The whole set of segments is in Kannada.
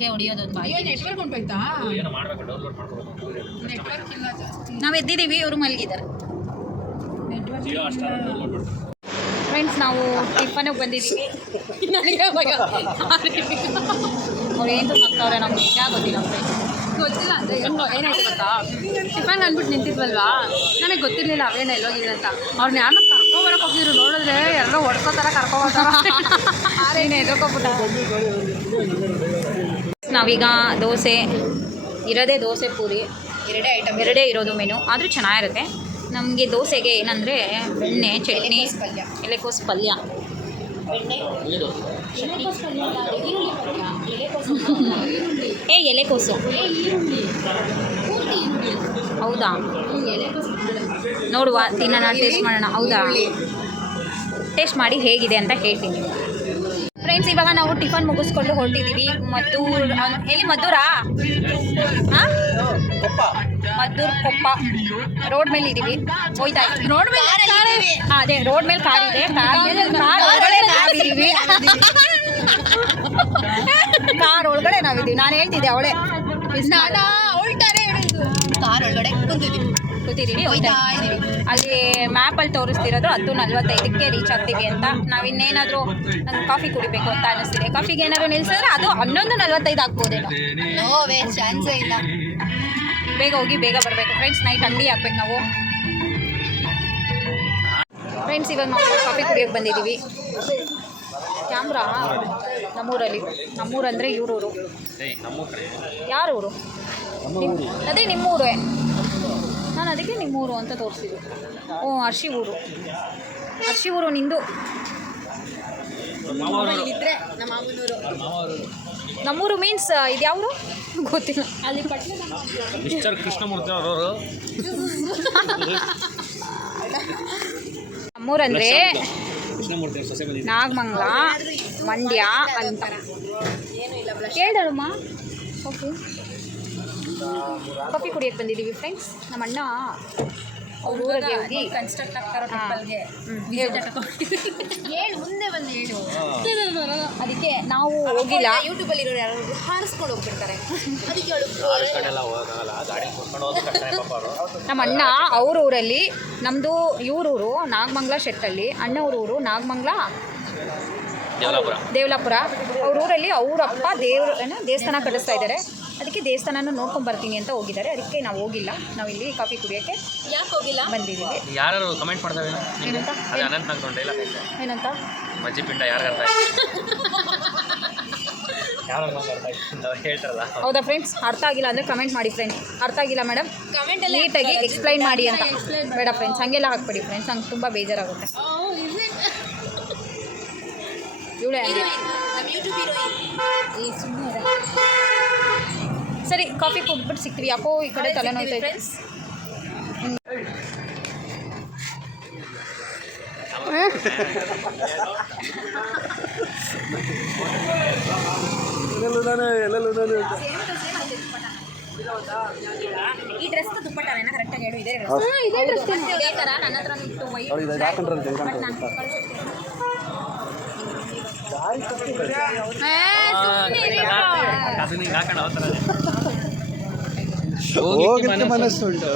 ಮೊಳಕೆ ಹೊಡಿಯೋದೊಂದು ಬಾಕಿ. ನೆಟ್ವರ್ಕ್ ಉಂಟೋಯ್ತಾ? ನೆಟ್ವರ್ಕ್ ಇಲ್ಲ ಜಾಸ್ತಿ. ನಾವು ಎದ್ದಿದ್ದೀವಿ, ಇವರು ಮಲಗಿದ್ದಾರೆ. ಫ್ರೆಂಡ್ಸ್, ನಾವು ಟಿಫನಿಗೆ ಬಂದಿದ್ದೀವಿ. ನನಗೆ ಅವ್ರು ಏನು ಮಕ್ಕಳವ್ರೆ, ನಮ್ಗೆ ನಿಜ ಗೊತ್ತಿಲ್ಲ ಫ್ರೆಂಡ್ಸ್. ಗೊತ್ತಿಲ್ಲ ಅಂದರೆ ಏನಾಯ್ತು ಗೊತ್ತಾ, ಟಿಫನ್ ಅಂದ್ಬಿಟ್ಟು ನಿಂತಿದ್ವಲ್ವಾ, ನನಗೆ ಗೊತ್ತಿರಲಿಲ್ಲ ಅವೇನು ಎಲ್ಲೋಗಿದೆ ಅಂತ. ಅವ್ರನ್ನ ಯಾರನ್ನ ಕರ್ಕೊಬರಕ್ಕೆ ಹೋಗಿದ್ರು, ನೋಡಿದ್ರೆ ಎಲ್ಲರೂ ಹೊಡ್ಕೋತಾರ ಕರ್ಕೊಬರ್ತಾರ. ಆರೇನು ಎದ್ಕೋಬಿಟ್ಟ. ನಾವೀಗ ದೋಸೆ ಇರೋದೇ ದೋಸೆ ಪೂರಿ ಎರಡೇ ಇರೋದು ಮೆನು, ಆದರೂ ಚೆನ್ನಾಗಿರುತ್ತೆ. ನಮಗೆ ದೋಸೆಗೆ ಏನಂದರೆ ಬೆಣ್ಣೆ, ಚಟ್ನಿ, ಎಲೆಕೋಸು ಪಲ್ಯ. ಎಲೆಕೋಸು ಹೌದಾ? ನೋಡುವ, ತಿನ್ನೋಣ, ಟೇಸ್ಟ್ ಮಾಡೋಣ. ಹೌದಾ? ಟೇಸ್ಟ್ ಮಾಡಿ ಹೇಗಿದೆ ಅಂತ ಹೇಳ್ತೀನಿ. ಫ್ರೆಂಡ್ಸ್, ಇವಾಗ ನಾವು ಟಿಫನ್ ಮುಗಿಸ್ಕೊಂಡು ಹೊರಟಿದ್ದೀವಿ. ಎಲ್ಲಿ ಮದ್ದೂರಾ? ಹಾಂ, ಮದ್ದೂರು ಕೊಪ್ಪ ರೋಡ್ ಮೇಲೆ ಇದ್ದೀವಿ. ಹೋಯ್ತಾ ರೋಡ್ ಮೇಲೆ ಅದೇ ರೋಡ್ ಮೇಲೆ ಕಾರ್ ಇದೆ. ಕಾರ್ ಒಳಗಡೆ ನಾವಿದ್ದೀವಿ. ಕಾರ್ ಒಳಗಡೆ ನಾವಿದ್ದೀವಿ. ನಾನು ಹೇಳ್ತಿದ್ದೆ ಅವಳೇ ಕಾರ್ ಒಳಗಡೆ ಕೂತಿದ್ದೀವಿ. ಹೋಯ್ತಾ ಇದ್ದೀವಿ. ಅಲ್ಲಿ ಮ್ಯಾಪಲ್ಲಿ ತೋರಿಸ್ತಿರೋದು 10:45ಕ್ಕೆ ರೀಚ್ ಆಗ್ತೀವಿ ಅಂತ. ನಾವು ಇನ್ನೇನಾದರೂ ನಂಗೆ ಕಾಫಿ ಕುಡಿಬೇಕು ಅಂತ ಅನ್ನಿಸ್ತಿದೆ. ಕಾಫಿಗೆ ಏನಾದ್ರು ನಿಲ್ಸಿದ್ರೆ ಅದು 11:45 ಆಗ್ಬೋದೇನೋ. ನೋವೇ ಚಾನ್ಸೇ ಇಲ್ಲ. ಬೇಗ ಹೋಗಿ ಬೇಗ ಬರಬೇಕು ಫ್ರೆಂಡ್ಸ್. ನೈಟ್ ಅಂಗಡಿ ಹಾಕ್ಬೇಕು ನಾವು. ಫ್ರೆಂಡ್ಸ್, ಇವಾಗ ನಾವು ಕಾಫಿ ಕುಡಿಯೋಕ್ಕೆ ಬಂದಿದ್ದೀವಿ. ಕ್ಯಾಮ್ರಾ ನಮ್ಮೂರಂದರೆ ಇವರೂರು. ಯಾರೂರು? ಅದೇ ನಿಮ್ಮೂರೇ. ನಾನು ಅದಕ್ಕೆ ನಿಮ್ಮೂರು ಅಂತ ತೋರಿಸಿದ್ದು. ಅರ್ಶಿ ಊರು ನಿಂದು. ನಮ್ಮೂರು ಮೀನ್ಸ್ ಇದು ಯಾವರು ಗೊತ್ತಿಲ್ಲ. ಅಲ್ಲಿ ಮಿಸ್ಟರ್ ಕೃಷ್ಣಮೂರ್ತಿ ಅವರು. ನಮ್ಮೂರಂದರೆ ನಾಗಮಂಗಲ, ಮಂಡ್ಯ ಅಂತ ಕೇಳಿದಳಮ್ಮ. ಓಕೆ, ಕಾಫಿ ಕುಡಿಯೋಕ್ಕೆ ಬಂದಿದ್ದೀವಿ ಫ್ರೆಂಡ್ಸ್. ನಮ್ಮ ಅಣ್ಣ ಅವ್ರ ಊರಿಗೆ ಹೋಗಿ ಕನ್ಸ್ಟ್ರಕ್ಟ್ ಆಗ್ತಾರೋ ಟೆಂಪಲ್ಗೆ ಹೇಳು, ಮುಂದೆ ಬಂದು ಹೇಳು. ಅದಕ್ಕೆ ನಾವು ಹೋಗಿಲ್ಲ. ಯೂಟ್ಯೂಬಲ್ಲಿ ಇರೋರು ಯಾರು ಹಾರಿಸ್ಕೊಂಡು ಹೋಗ್ಬಿಡ್ತಾರೆ. ನಮ್ಮ ಅಣ್ಣ ಅವ್ರ ಊರಲ್ಲಿ, ನಮ್ಮದು ಇವರೂರು ನಾಗಮಂಗಲ ಶೆಟ್ಟಳ್ಳಿ, ಅಣ್ಣ ಊರು ನಾಗಮಂಗಲ ದೇವಲಾಪುರ. ಅವ್ರ ಊರಲ್ಲಿ ಅವರಪ್ಪ ದೇವಸ್ಥಾನ ಕಟ್ಟಿಸ್ತಾ ಇದ್ದಾರೆ. ಅದಕ್ಕೆ ದೇವಸ್ಥಾನನೂ ನೋಡ್ಕೊಂಡು ಬರ್ತೀನಿ ಅಂತ ಹೋಗಿದ್ದಾರೆ. ಅದಕ್ಕೆ ನಾವು ಹೋಗಿಲ್ಲ. ನಾವು ಇಲ್ಲಿ ಕಾಫಿ ಕುಡಿಯೋಕ್ಕೆ ಯಾಕೆ ಹೋಗಿಲ್ಲ ಬಂದಿದ್ದೀವಿ. ಯಾರು ಕಮೆಂಟ್ ಮಾಡ್ತಾರೆ ಏನಂತ ಏನಂತ ಮಜ್ಜಿ ಪಿಂಡ ಯಾರು ಹೇಳ್ತಾರಲ್ಲ. ಹೌದಾ ಫ್ರೆಂಡ್ಸ್? ಅರ್ಥ ಆಗಿಲ್ಲ ಅಂದರೆ ಕಮೆಂಟ್ ಮಾಡಿ ಫ್ರೆಂಡ್ಸ್. ಅರ್ಥ ಆಗಿಲ್ಲ ಮೇಡಮ್, ಕಮೆಂಟಲ್ಲಿ ನೀಟಾಗಿ ಎಕ್ಸ್ಪ್ಲೈನ್ ಮಾಡಿ ಅಂತ. ಬೇಡ ಫ್ರೆಂಡ್ಸ್, ಹಂಗೆಲ್ಲ ಹಾಕ್ಬೇಡಿ ಫ್ರೆಂಡ್ಸ್, ಹಂಗೆ ತುಂಬ ಬೇಜಾರಾಗುತ್ತೆ. ಇವಳೇ ಸರಿ, ಕಾಫಿ ಕುಡ್ಬಿಟ್ಟು ಸಿಗ್ತೀವಿ. ಯಾಕೋ ಈ ಕಡೆ ತಲೆನೋಯ್ತಾ ಇದೆ. ಈ ಡ್ರೆಸ್ ದುಪ್ಪಟ್ಟವೇನಾ ಕರೆಕ್ಟಾಗಿ ಹೇಳು. ಇದೇ ಥರ ನನ್ನ ಹತ್ರ ಇತ್ತು ವೈಟ್. ಮನಸ್ಸುಂಟು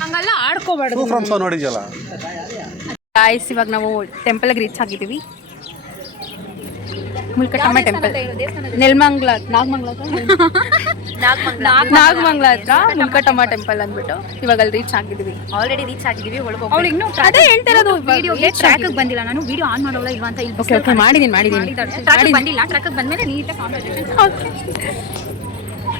ಹಂಗಲ್ಲ ಆಡ್ಕೋಬಾರ್ದು. ನೋಡಿದ್ಯಲ್ಲ ಗಾಯ್ಸ್, ಇವಾಗ ನಾವು ಟೆಂಪಲ್ಗೆ ರೀಚ್ ಆಗಿದ್ದೀವಿ. ಮುಲ್ಕಟಮ್ಮ ಟೆಂಪಲ್, ನೆಲಮಂಗಲ ನಾಗಮಂಗಲ ಹತ್ರ ಮುಲ್ಕಟಮ್ಮ ಟೆಂಪಲ್ ಅಂದ್ಬಿಟ್ಟು ಇವಾಗ ಅಲ್ಲಿ ರೀಚ್ ಆಗಿದ್ದೀವಿ. ಆಲ್ರೆಡಿ ರೀಚ್ ಆಗಿದ್ದೀವಿ. ಅವಳು ಇನ್ನೂ ಅದೇ ಹೇಳ್ತಿರೋದು, ವಿಡಿಯೋಗೆ ಟ್ರ್ಯಾಕಿಗೆ ಬಂದಿಲ್ಲ. ನಾನು ವಿಡಿಯೋ ಆನ್ ಮಾಡೋಲ್ಲ ಇಲ್ವಾ ಅಂತ ಇಲ್ಲಿ ಮಾಡಿದ್ದೀನಿ ಬಂದಿಲ್ಲ. ಟ್ರ್ಯಾಕಿಗೆ ಬಂದಮೇಲೆ ನೀಟಾಗಿ ಕಾನ್ವರ್ಸೇಷನ್.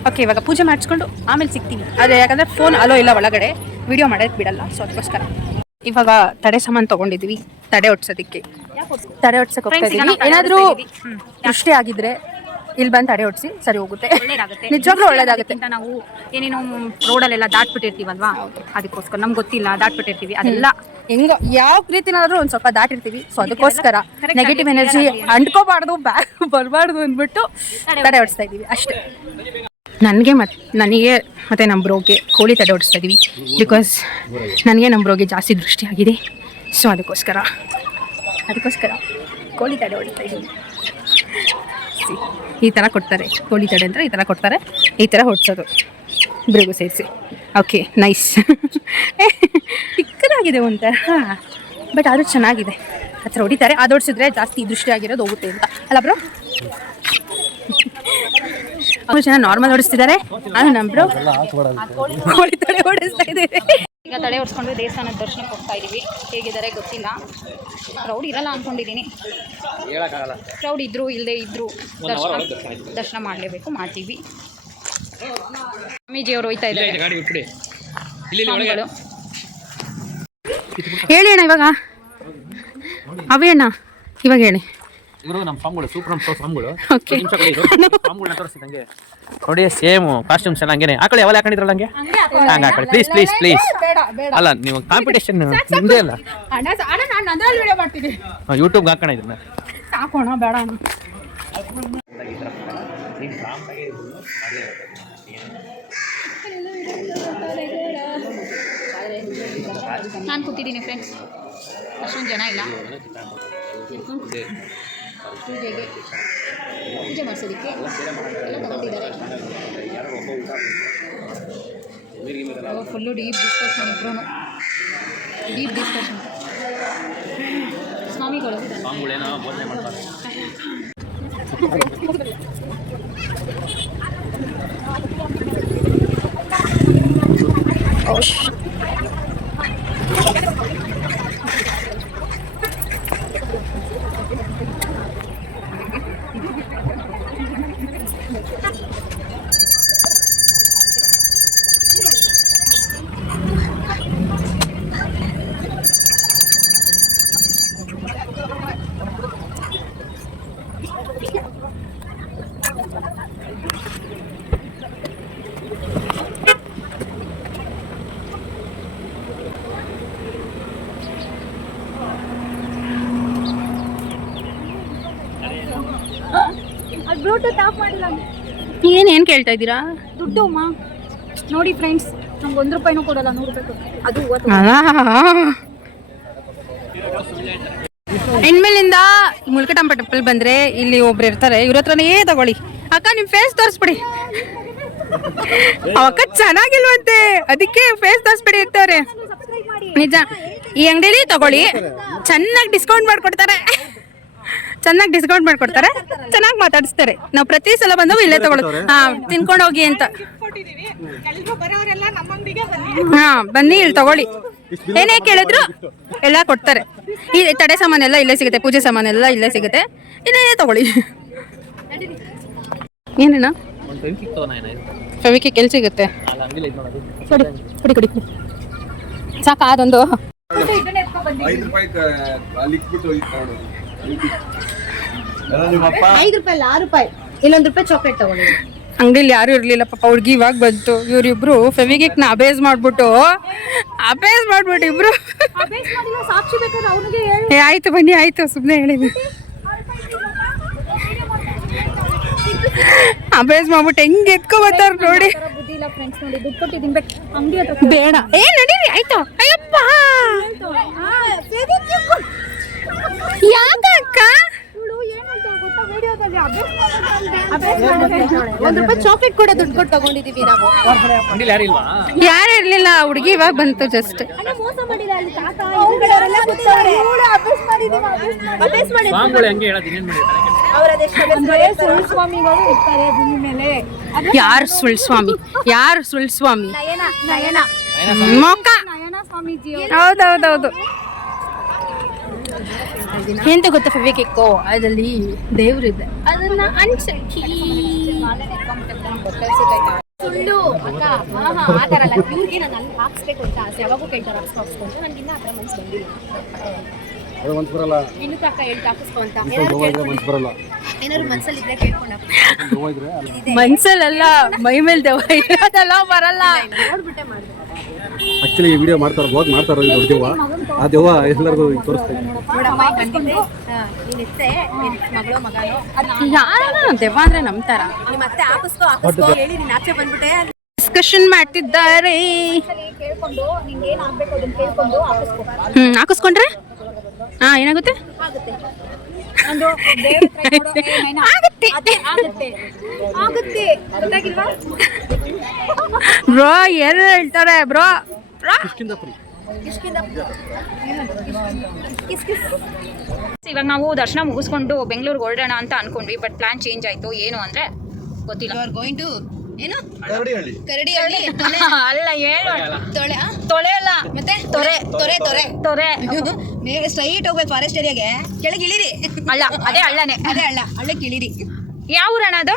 ಓಕೆ, ಇವಾಗ ಪೂಜೆ ಮಾಡಿಸ್ಕೊಂಡು ಆಮೇಲೆ ಸಿಗ್ತೀವಿ. ಅದೇ ಯಾಕಂದರೆ ಫೋನ್ ಅಲೋ ಇಲ್ಲ ಒಳಗಡೆ, ವಿಡಿಯೋ ಮಾಡೋಕ್ಕೆ ಬಿಡಲ್ಲ. ಸೊ ಅದಕ್ಕೋಸ್ಕರ ಇವಾಗ ತಡೆ ಸಾಮಾನು ತೊಗೊಂಡಿದ್ದೀವಿ. ತಡೆ ಹೊಡ್ಸೋದಕ್ಕೆ ಹೋಗ್ತಾ ಇದ್ದೀವಿ. ಏನಾದರೂ ದೃಷ್ಟಿ ಆಗಿದ್ರೆ ಇಲ್ಲಿ ಬಂದು ತಡೆ ಹೊಡ್ಸಿ, ಸರಿ ಹೋಗುತ್ತೆ. ನಿಜವಾಗ್ಲೂ ಒಳ್ಳೇದಾಗುತ್ತೆ. ನಾವು ಏನೇನೋ ರೋಡಲ್ಲೆಲ್ಲ ದಾಟ್ಬಿಟ್ಟಿರ್ತೀವಲ್ವಾ, ಅದಕ್ಕೋಸ್ಕರ ನಮ್ಗೆ ಗೊತ್ತಿಲ್ಲ, ದಾಟ್ಬಿಟ್ಟಿರ್ತೀವಿ. ಅದೆಲ್ಲ ಹೆಂಗೋ ಯಾವ ರೀತಿನಾದ್ರೂ ಒಂದು ಸ್ವಲ್ಪ ದಾಟಿರ್ತೀವಿ. ಸೊ ಅದಕ್ಕೋಸ್ಕರ ನೆಗೆಟಿವ್ ಎನರ್ಜಿ ಅಂಟ್ಕೋಬಾರ್ದು, ಬ್ಯಾಗ್ ಬರಬಾರ್ದು ಅಂದ್ಬಿಟ್ಟು ತಡೆ ಹೊಡಿಸ್ತಾ ಇದ್ದೀವಿ ಅಷ್ಟೇ. ನನಗೆ ಮತ್ತು ನಮ್ಮ ಬ್ರೋಗೆ ಕೋಳಿ ತಡೆ ಹೊಡಿಸ್ತಾ ಇದ್ದೀವಿ. ಬಿಕಾಸ್ ನನಗೆ ನಮ್ಮ ಬ್ರೋಗೆ ಜಾಸ್ತಿ ದೃಷ್ಟಿ ಆಗಿದೆ. ಸೊ ಅದಕ್ಕೋಸ್ಕರ ಕೋಳಿ ತಡೆ ಹೊಡಿತಾ ಇದ್ದೀನಿ. ಈ ಥರ ಕೊಡ್ತಾರೆ ಕೋಳಿ ತಡೆ ಅಂದರೆ ಈ ಥರ ಕೊಡ್ತಾರೆ, ಈ ಥರ ಹೊಡ್ಸೋದು ಇಬ್ಬರಿಗೂ ಸೇರಿಸಿ. Okay nice. ಚಿಕ್ಕದಾಗಿದೆ ಒಂಥರ, ಬಟ್ ಅದು ಚೆನ್ನಾಗಿದೆ. ಹತ್ರ ಹೊಡಿತಾರೆ, ಅದು ಹೊಡ್ಸಿದ್ರೆ ಜಾಸ್ತಿ ದೃಷ್ಟಿ ಆಗಿರೋದು ಹೋಗುತ್ತೆ ಅಂತ ಅಲ್ಲ ಬ್ರೋ? ಅವರು ಜನ ನಾರ್ಮಲ್ ಹೊಡಿಸ್ತಿದ್ದಾರೆ, ಅದು ನಮ್ಮ ಬ್ರೋ ಕೋಳಿ ತಡೆ ಹೊಡಿಸ್ತಾ ಇದ್ದೀವಿ. ಈಗ ತಡೆ ಹೊಡ್ಸ್ಕೊಂಡು ದೇವಸ್ಥಾನದ ದರ್ಶನಕ್ಕೆ ಹೋಗ್ತಾ ಇದ್ದೀವಿ. ಹೇಗಿದ್ದಾರೆ ಗೊತ್ತಿಲ್ಲ, ಕ್ರೌಡ್ ಇರಲ್ಲ ಅಂದ್ಕೊಂಡಿದ್ದೀನಿ. ಕ್ರೌಡ್ ಇದ್ದರೂ ಇಲ್ಲದೆ ಇದ್ದರೂ ದರ್ಶನ ಮಾಡಲೇಬೇಕು, ಮಾಡ್ತೀವಿ. ಸ್ವಾಮೀಜಿಯವರು ಹೋಯ್ತಾ ಇದ್ದಾರೆ. ಸ್ವಾಮಿಗಳು ಹೇಳಿ ಅಣ್ಣ ಇವಾಗ, ಅವೇ ಅಣ್ಣ ಇವಾಗ ಹೇಳಿ. ಇವರು ನಮ್ಮ ಸ್ವಾಮಿಗಳು, ಸೂಪರ್ ನಮ್ಮ ಸ್ವಾಮಿಗಳು. ಓಕೆ ಸ್ವಾಮಿಗಳನ್ನ ತೋರಿಸ್ತಿದ್ದಂಗೆ ನೋಡಿ, ಸೇಮ್ ಕಾಸ್ಟ್ಯೂಮ್ಸ್ ಎಲ್ಲ ಹಂಗೇನೆ ಹಾಕೊಳ್ಳಿ. ಯಾವಾಗ ಹಾಕೊಂಡಿದ್ರಲ್ಲ ಹಂಗೆ ಹಂಗೆ ಹಾಕೊಳ್ಳಿ ಪ್ಲೀಸ್ ಪ್ಲೀಸ್ ಪ್ಲೀಸ್. ಅಲ್ಲ ನೀವು ಕಾಂಪಿಟೇಷನ್ ನಿಮ್ಮದೇ ಅಲ್ಲ, ಯೂಟ್ಯೂಬ್ಗೆ ಹಾಕೋಣ ಇದನ್ನ. ಸಾಕೋಣ ಬೇಡ ನಾನು ಕೂತಿದ್ದೀನಿ ಫ್ರೆಂಡ್ಸ್, ಅಷ್ಟೊಂದು ಜನ ಇಲ್ಲ. ಪೂಜೆ ಮಾಡಿಸೋದಕ್ಕೆ ಎಲ್ಲ ತಗೊಂಡಿದ್ದಾರೆ. ಫುಲ್ಲು ಡೀಪ್ ಡಿಸ್ಕಷನ್, ಇಬ್ಬರೂ ಡೀಪ್ ಡಿಸ್ಕಷನ್. ಸ್ವಾಮಿಗಳು ಸ್ವಾಮಿಗಳೇನೋ ಬೋಧನೆ ಮಾಡ್ತಾರೆ. ಬ್ಲೂಟೂತ್ ಆಫ್ ಮಾಡಿಲ್ಲ. ಏನು ಕೇಳ್ತಾ ಇದ್ದೀರಾ? ದುಡ್ಡು ಅಮ್ಮ ನೋಡಿ ಫ್ರೆಂಡ್ಸ್, ನಮ್ಗೆ 1 ರೂಪಾಯಿನೂ ಕೊಡಲ್ಲ, 100 ರೂಪಾಯಿ ಅದು. ಇನ್ಮೇಲಿಂದ ಮುಲ್ಕಟಂಪ ಟೆಂಪಲ್ ಬಂದರೆ ಇಲ್ಲಿ ಒಬ್ರು ಇರ್ತಾರೆ, ಇವ್ರ ಹತ್ರನೇ ತಗೊಳ್ಳಿ. ಅಕ್ಕ ನಿಮ್ಮ ಫೇಸ್ ತೋರಿಸ್ಬಿಡಿ. ಅಕ್ಕ ಚೆನ್ನಾಗಿಲ್ವಂತೆ, ಅದಕ್ಕೆ ಫೇಸ್ ತೋರಿಸ್ಬಿಡಿ ಇರ್ತಾರೆ. ನಿಜ, ಈ ಅಂಗಡಿಲಿ ತಗೊಳ್ಳಿ, ಚೆನ್ನಾಗಿ ಡಿಸ್ಕೌಂಟ್ ಮಾಡಿಕೊಡ್ತಾರೆ. ಚೆನ್ನಾಗಿ ಮಾತಾಡಿಸ್ತಾರೆ. ನಾವು ಪ್ರತಿ ಸಲ ಬಂದವು ಇಲ್ಲೇ ತಗೊಳ್ಳೋದು. ತಿನ್ಕೊಂಡು ಹೋಗಿ ಅಂತ. ಬನ್ನಿ ಇಲ್ಲಿ ತಗೊಳ್ಳಿ, ಏನೇ ಕೇಳಿದ್ರು ಎಲ್ಲ ಕೊಡ್ತಾರೆ. ಈ ತಡೆ ಸಾಮಾನೆಲ್ಲ ಇಲ್ಲೇ ಸಿಗುತ್ತೆ, ಪೂಜೆ ಸಾಮಾನೆಲ್ಲ ಇಲ್ಲೇ ಸಿಗುತ್ತೆ, ಇಲ್ಲೇ ತಗೊಳ್ಳಿ. ಏನೇನ ಫೆವಿಕಿಕ್ ಎಲ್ಲಿ ಸಿಗುತ್ತೆ? ಕೊಡಿ ಸಾಕಾ ಅದೊಂದು? 5 ರೂಪಾಯಿ ಲಿಕ್ಬಿಟ್ಟು 5 ರೂಪಾಯಿ ಅಲ್ಲ 6 ರೂಪಾಯಿ. ಇನ್ನೊಂದು ರೂಪಾಯಿ ಚಾಕ್ಲೇಟ್ ತಗೊಂಡಿದ್ದೆ. ಅಂಗಡಿಲಿ ಯಾರು ಇರ್ಲಿಲ್ಲ ಪಾಪ, ಹುಡುಗಿ ಇವಾಗ ಬಂತು. ಇವರಿಬ್ರು ಫೆವಿಕಿಕ್ ನ ಅಬೇಸ್ ಮಾಡ್ಬಿಟ್ಟು ಇಬ್ರು ಆಯ್ತು ಬನ್ನಿ, ಆಯ್ತು ಸುಮ್ಮನೆ ಹೇಳಿದ್ವಿ. ಅಬೇಸ್ ಮಾಡ್ಬಿಟ್ಟು ಹೆಂಗ್ ಎತ್ಕೊ ಬರ್ತಾರ ನೋಡಿ. ಬೇಡ ಏ ನಡೀರಿ ಆಯ್ತು. ಅಯ್ಯಪ್ಪ ಯಾಕಕ್ಕ? 1 ರೂಪಾಯಿ ಚಾಕ್ಲೇಟ್ ಕೂಡ ದುಡ್ಡು ಕೊಟ್ಟು ತಗೊಂಡಿದೀವಿ ನಾವು. ಯಾರು ಇರ್ಲಿಲ್ಲ, ಹುಡುಗಿ ಇವಾಗ ಬಂತು ಜಸ್ಟ್. ಯಾರು ಸುಳ್ ಸ್ವಾಮಿ? ಮೊಕ್ಕ. ಹೌದೌದೌದು. ಎಂತ ಗೊತ್ತಾ ಫೆವಿಕಿಕ್ಕು, ಅದರಲ್ಲಿ ದೇವ್ರಿದೆ, ಅದನ್ನ ಅನ್ಸಕ್ಕಿ ಸುಳ್ಳು ಅಕ್ಕ. ಆ ಥರ ಅಲ್ಲ, ಇವ್ರಿಗೆ ನಾನು ಅಲ್ಲಿ ಹಾಕ್ಸ್ಬೇಕು ಅಂತ ಆಸೆ. ಯಾವಾಗೂ ಕೇಳ್ತಾರೆ ಹಾಕ್ಸ್ಕೊಂಡು, ನನಗಿನ್ನ ಆ ಥರ ಮನ್ಸು ಬಂದಿಲ್ಲ. ಇನ್ನು ಅಕ್ಕ ಹೇಳ್ತಾ ಹಾಕಿಸ್ಕೊ ಅಂತ ಏನಾದ್ರು ಮನ್ಸಲ್ಲಿ ಇದ್ರೆ ಕೇಳ್ಕೊಂಡು ಮನ್ಸಲ್ಲ ಮೈ ಮೇಲೆ ದೆವ್ವ ಇರೋದೆಲ್ಲ ಬರಲ್ಲ. ನೋಡ್ಬಿಟ್ಟೆ ಮಾಡಿದೆ. ಆಕ್ಚುಲಿ ಈ ವಿಡಿಯೋ ಮಾಡ್ತಾರೆ, ಬ್ಲಾಗ್ ಮಾಡ್ತಾರೆ. ದೊಡ್ಡ ದೆವ್ವ, ಆ ದೆವ್ವ ಎಲ್ಲರಿಗೂ ತೋರಿಸ್ತಾರೆ. ಮಗಳು ಮಗನೋ ಯಾರು ದೆವ್ವ ಅಂದ್ರೆ ನಂಬ್ತಾರ? ನಿಮ್ಮ ಅತ್ತೆ ಹಾಕಿಸ್ಕೊ ಹೇಳಿ ನೀನು ಆಚೆ ಬಂದ್ಬಿಟ್ಟೆ. ಡಿಸ್ಕಷನ್ ಮಾಡ್ತಿದ್ದಾರೆ. ಕೇಳ್ಕೊಂಡು ನಿಂಗೆ ಏನ್ ಆಗ್ಬೇಕು ಅದನ್ನ ಕೇಳ್ಕೊಂಡು ಹಾಕಿಸ್ಕೊ. ಹಾಕಿಸ್ಕೊಂಡ್ರೆ ಏನಾಗುತ್ತೆ? ಆಗುತ್ತೆ. ಒಂದು ದೇವ್ರ ಹತ್ರ ನೋಡು, ಏ ನೈನಾ, ಆಗುತ್ತೆ ಗೊತ್ತಾಗಿಲ್ವಾ? ಬ್ರೋ ಏನು ಹೇಳ್ತಾರೆ ಬ್ರೋ? ಇವಾಗ ನಾವು ದರ್ಶನ ಮುಗಿಸ್ಕೊಂಡು ಬೆಂಗಳೂರಿಗೆ ಹೊರಡೋಣ ಅಂತ ಅನ್ಕೊಂಡ್ವಿ, ಬಟ್ ಪ್ಲಾನ್ ಚೇಂಜ್ ಆಯ್ತು. ಏನು ಅಂದ್ರೆ ಗೊತ್ತಿಲ್ಲ. ಏನು ಕರಡಿಹಳ್ಳಿ ಅಲ್ಲ ಹೇಳು. ತೊಳೆ ತೊಳೆ ಅಲ್ಲ, ಮತ್ತೆ ತೊರೆ ತೊರೆ ತೊರೆ ತೊರೆ ಸ್ಟ್ರೈಟ್ ಹೋಗ್ಬೇಕು ಫಾರೆಸ್ಟ್ ಏರಿಯಾಗೆ, ಕೆಳಗೆ ಇಳಿರಿ. ಅಲ್ಲ, ಅದೇ ಹಳ್ಳನೇ. ಅದೇ ಹಳ್ಳಕ್ಕೆ ಇಳಿರಿ. ಯಾವ ಊರಣ್ಣ ಅದು?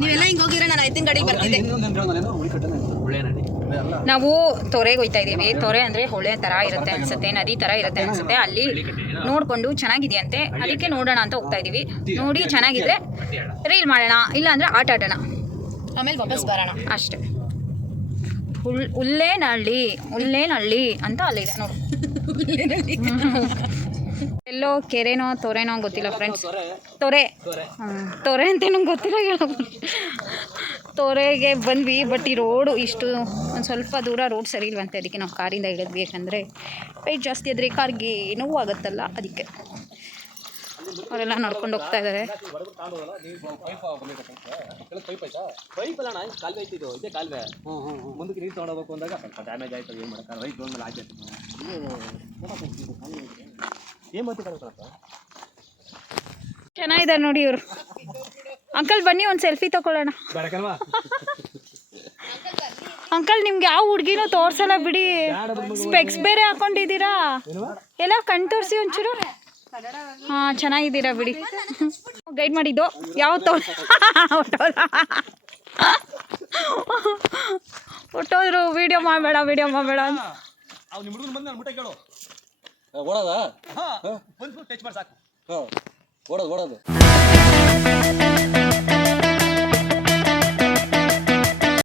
ನೀವೆಲ್ಲ ಹಿಂಗ್ ಹೋಗಿದ್ರೆ ನಾನು ಎತ್ತಿನ ಗಾಡಿಗೆ ಬರ್ತಿದ್ದೆ. ನಾವು ತೊರೆಗೆ ಹೋಗ್ತಾ ಇದೀವಿ. ತೊರೆ ಅಂದ್ರೆ ಹೊಳೆ ತರ ಇರುತ್ತೆ ಅನ್ಸುತ್ತೆ, ನದಿ ತರ ಇರುತ್ತೆ ಅನ್ಸುತ್ತೆ. ಅಲ್ಲಿ ನೋಡ್ಕೊಂಡು ಚೆನ್ನಾಗಿದೆಯಂತೆ, ಅದಕ್ಕೆ ನೋಡೋಣ ಅಂತ ಹೋಗ್ತಾ ಇದೀವಿ. ನೋಡಿ ಚೆನ್ನಾಗಿದ್ರೆ ರೀಲ್ ಮಾಡೋಣ, ಇಲ್ಲ ಅಂದ್ರೆ ಆಟ ಆಡೋಣ, ಆಮೇಲೆ ವಾಪಸ್ ಬರೋಣ ಅಷ್ಟೇ. ಉಲ್ಲೇನಹಳ್ಳಿ ಅಂತ ಅಲ್ಲಿದೆ ನೋಡು. ಎಲ್ಲೋ ಕೆರೆನೋ ತೊರೆನೋ ಗೊತ್ತಿಲ್ಲ ಫ್ರೆಂಡ್ಸ್. ತೊರೆ ಅಂತ ನಂಗೆ ಗೊತ್ತಿಲ್ಲ. ತೊರೆಗೆ ಬಂದ್ವಿ, ಬಟ್ ಈ ರೋಡು ಇಷ್ಟು ಒಂದು ಸ್ವಲ್ಪ ದೂರ ರೋಡ್ ಸರಿ ಇಲ್ವಂತೆ, ಅದಕ್ಕೆ ನಾವು ಕಾರಿಂದ ಇಳಿದ್ವಿ. ಯಾಕಂದರೆ ವೆಯ್ಟ್ ಜಾಸ್ತಿ ಆದರೆ ಕಾರ್ಗೆ ನೋವು ಆಗುತ್ತಲ್ಲ, ಅದಕ್ಕೆ ಅವರೆಲ್ಲ ನಡ್ಕೊಂಡು ಹೋಗ್ತಾ ಇದ್ದಾರೆ. ಚೆನ್ನಾಗಿದ್ದಾರೆ ನೋಡಿ ಇವರು. ಅಂಕಲ್ ಬನ್ನಿ ಒಂದು ಸೆಲ್ಫಿ ತಗೊಳ್ಳೋಣ. ಅಂಕಲ್ ನಿಮ್ಗೆ ಯಾವ ಹುಡುಗಿನೂ ತೋರ್ಸಲ್ಲ ಬಿಡಿ, ಸ್ಪೆಕ್ಸ್ ಬೇರೆ ಹಾಕೊಂಡಿದ್ದೀರಾ. ಎಲ್ಲ ಕಣ್ ತೋರಿಸಿ ಒಂಚೂರು. ಹಾಂ ಚೆನ್ನಾಗಿದ್ದೀರಾ ಬಿಡಿ. ಗೈಡ್ ಮಾಡಿದ್ದು ಯಾವ ಹೊಟ್ಟೋದ್ರು. ವಿಡಿಯೋ ಮಾಡಬೇಡ ಓಡೋದು